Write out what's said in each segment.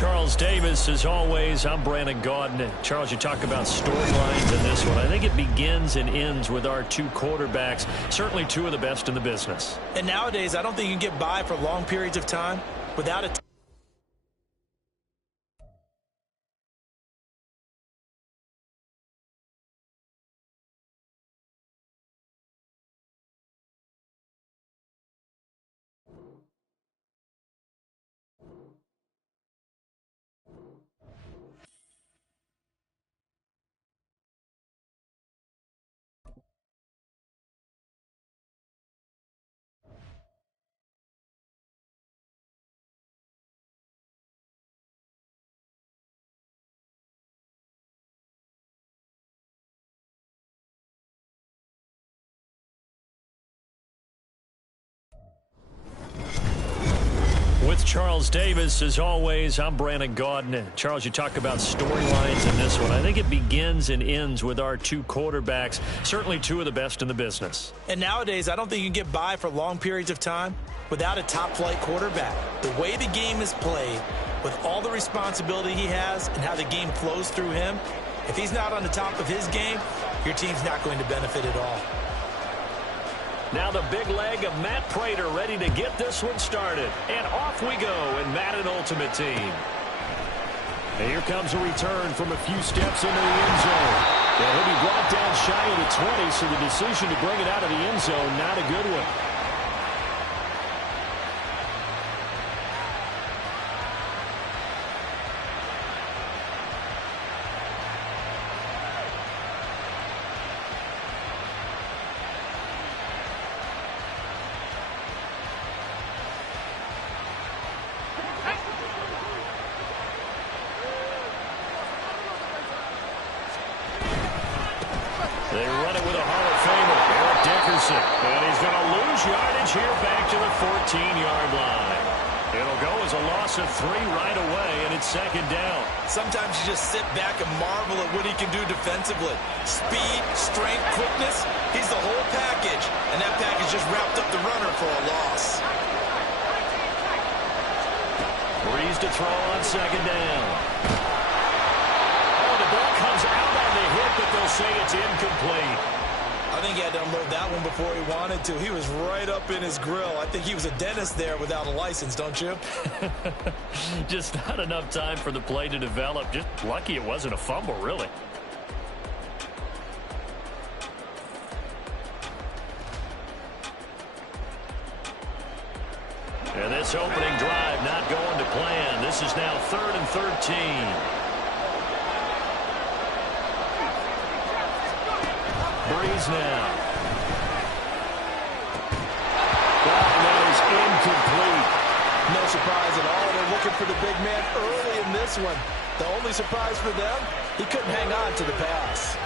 Charles Davis, as always, I'm Brandon Gaudin. Charles, you talk about storylines in this one. I think it begins and ends with our two quarterbacks, certainly two of the best in the business. And nowadays, I don't think you can get by for long periods of time without a With Charles Davis, as always, I'm Brandon Gaudin. Charles, you talk about storylines in this one. I think it begins and ends with our two quarterbacks, certainly two of the best in the business. And nowadays, I don't think you can get by for long periods of time without a top-flight quarterback. The way the game is played, with all the responsibility he has and how the game flows through him, if he's not on the top of his game, your team's not going to benefit at all. Now the big leg of Matt Prater ready to get this one started. And off we go in Madden Ultimate Team. And here comes a return from a few steps into the end zone. And he'll be brought down shy of the 20, so the decision to bring it out of the end zone, not a good one. They run it with a Hall of Famer, Eric Dickerson. And he's going to lose yardage here back to the 14-yard line. It'll go as a loss of 3 right away, and it's second down. Sometimes you just sit back and marvel at what he can do defensively. Speed, strength, quickness, he's the whole package. And that package just wrapped up the runner for a loss. Breeze to throw on second down. Oh, the ball comes out on the hit, but they'll say it's incomplete. I think he had to unload that one before he wanted to. He was right up in his grill. I think he was a dentist there without a license, don't you? Just not enough time for the play to develop. Just lucky it wasn't a fumble, really. And this opening drive not going to plan. This is now 3rd and 13. Breeze now. That is incomplete. No surprise at all. They're looking for the big man early in this one. The only surprise for them, he couldn't hang on to the pass.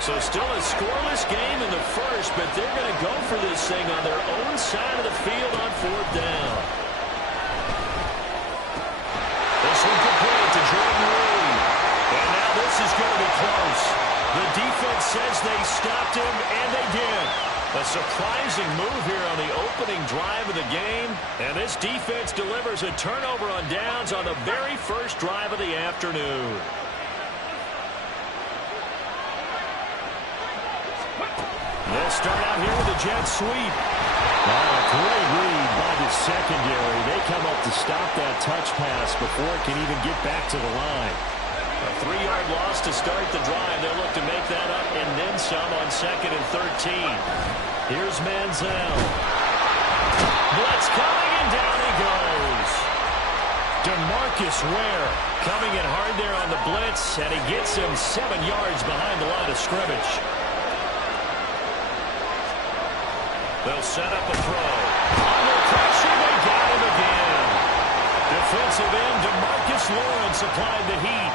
So still a scoreless game in the first, but they're going to go for this thing on their own side of the field on 4th down. This one complete to Jordan Reed. And now this is going to be close. The defense says they stopped him, and they did. A surprising move here on the opening drive of the game. And this defense delivers a turnover on downs on the very first drive of the afternoon. They'll start out here with a jet sweep. Great read by the secondary. They come up to stop that touch pass before it can even get back to the line. A 3-yard loss to start the drive. They'll look to make that up and then some on 2nd and 13. Here's Manziel. Blitz coming, and down he goes. DeMarcus Ware coming in hard there on the blitz, and he gets him 7 yards behind the line of scrimmage. They'll set up a throw. Under pressure, they got him again. Defensive end DeMarcus Lawrence applied the heat.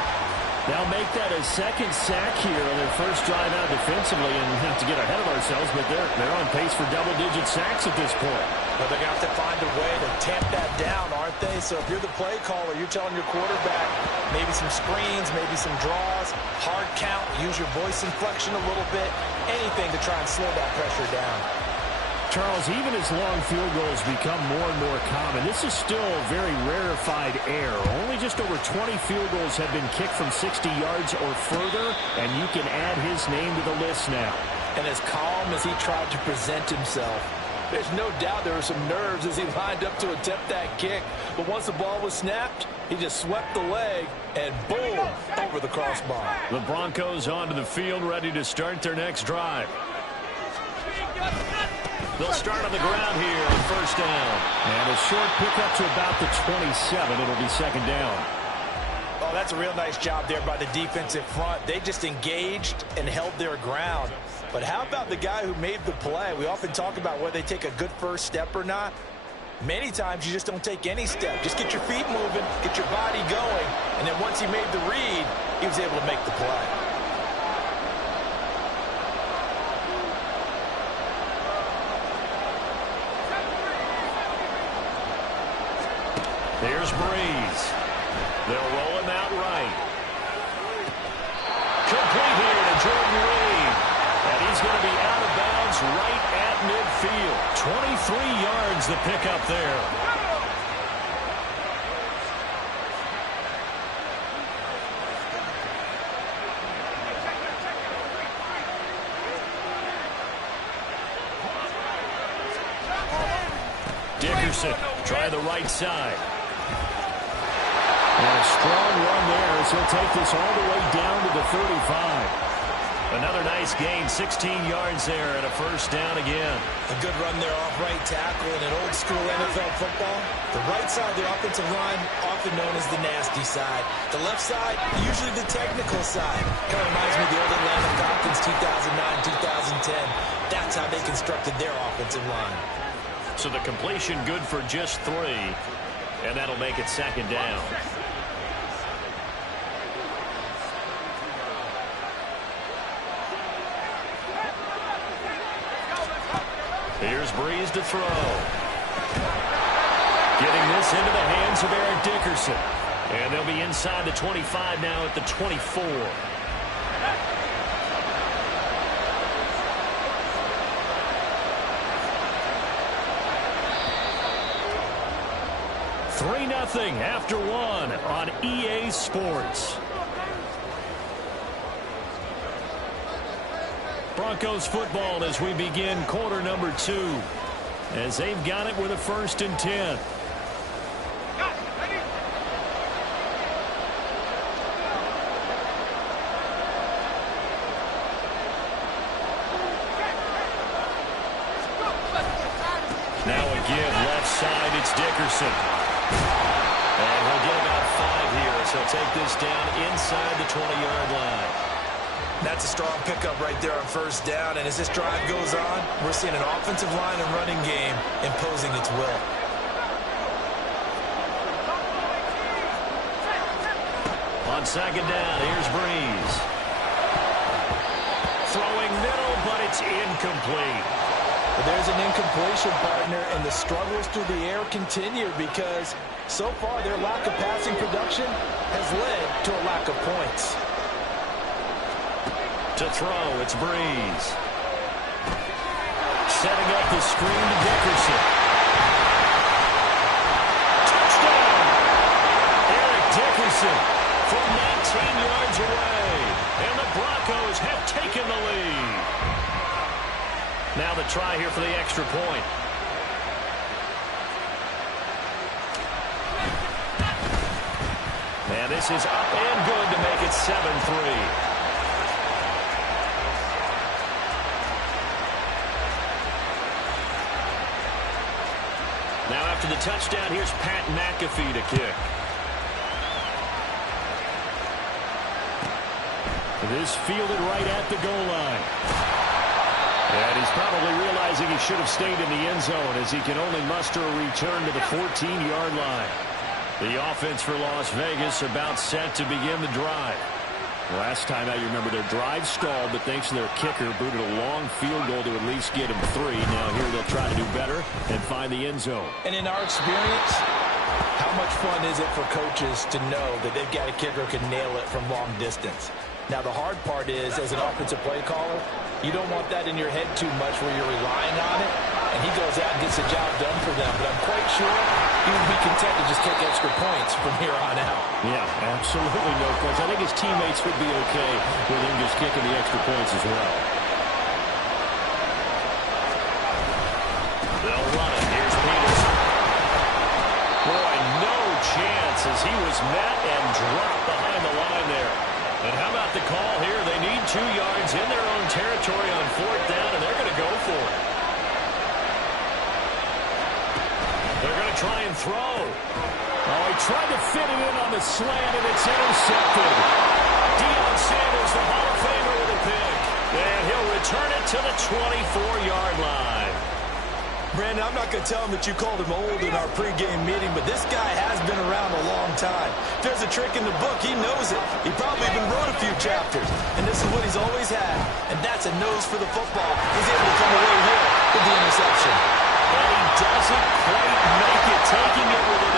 They'll make that a second sack here on their first drive out defensively, and not to get ahead of ourselves, but they're on pace for double-digit sacks at this point. But they're going to have to find a way to tamp that down, aren't they? So if you're the play caller, you're telling your quarterback maybe some screens, maybe some draws, hard count, use your voice inflection a little bit, anything to try and slow that pressure down. Charles, even as long field goals become more and more common, this is still very rarefied air. Only just over 20 field goals have been kicked from 60 yards or further, and you can add his name to the list now. And as calm as he tried to present himself, there's no doubt there were some nerves as he lined up to attempt that kick. But once the ball was snapped, he just swept the leg and boom, over the crossbar. The Broncos onto the field, ready to start their next drive. They'll start on the ground here on first down. And a short pickup to about the 27. It'll be second down. Oh, that's a real nice job there by the defensive front. They just engaged and held their ground. But how about the guy who made the play? We often talk about whether they take a good first step or not. Many times you just don't take any step. Just get your feet moving, get your body going, and then once he made the read, he was able to make the play. Here's Breeze. They'll roll him out right. Complete here to Jordan Reed. And he's going to be out of bounds right at midfield. 23 yards the pickup there. Dickerson, try the right side. And a strong run there as he'll take this all the way down to the 35. Another nice gain, 16 yards there and a first down again. A good run there off right tackle in an old school NFL football. The right side of the offensive line, often known as the nasty side. The left side, usually the technical side. Kind of reminds me of the old Atlanta Falcons 2009, 2010. That's how they constructed their offensive line. So the completion good for just 3, and that'll make it second down. Here's Breeze to throw. Getting this into the hands of Eric Dickerson. And they'll be inside the 25 now at the 24. Nothing after 1 on EA Sports. Broncos football as we begin quarter number 2. As they've got it with a 1st and 10. Now again, left side, it's Dickerson. And he'll get about 5 here as he'll take this down inside the 20-yard line. That's a strong pickup right there on first down. And as this drive goes on, we're seeing an offensive line and running game imposing its will. On second down, here's Breeze. Throwing middle, but it's incomplete. But there's an incompletion, partner, and the struggles through the air continue because so far their lack of passing production has led to a lack of points. To throw, it's Breeze. Setting up the screen to Dickerson. Touchdown! Eric Dickerson from 19 yards away. And the Broncos have taken the lead. Now the try here for the extra point. And this is up and good to make it 7-3. Now after the touchdown, here's Pat McAfee to kick. This fielded right at the goal line. And he's probably realizing he should have stayed in the end zone as he can only muster a return to the 14-yard line. The offense for Las Vegas about set to begin the drive. Last time out, you remember their drive stalled, but thanks to their kicker, booted a long field goal to at least get them 3. Now here they'll try to do better and find the end zone. And in our experience, how much fun is it for coaches to know that they've got a kicker who can nail it from long distance? Now, the hard part is, as an offensive play caller, you don't want that in your head too much where you're relying on it, and he goes out and gets the job done for them. But I'm quite sure he would be content to just kick extra points from here on out. Yeah, absolutely no question. I think his teammates would be okay with him just kicking the extra points as well. They'll run it. Here's Peterson. Boy, no chance as he was met and dropped behind the line there. And how about the call here? They need 2 yards in their own territory on 4th down, and they're going to go for it. They're going to try and throw. Oh, he tried to fit it in on the slant, and it's intercepted. Deion Sanders, the Hall of Famer, with a pick. And he'll return it to the 24-yard line. Brandon, I'm not going to tell him that you called him old in our pregame meeting, but this guy has been around a long time. If there's a trick in the book, he knows it. He probably even wrote a few chapters, and this is what he's always had, and that's a nose for the football. He's able to come away here with the interception. And he doesn't quite make it, taking it with an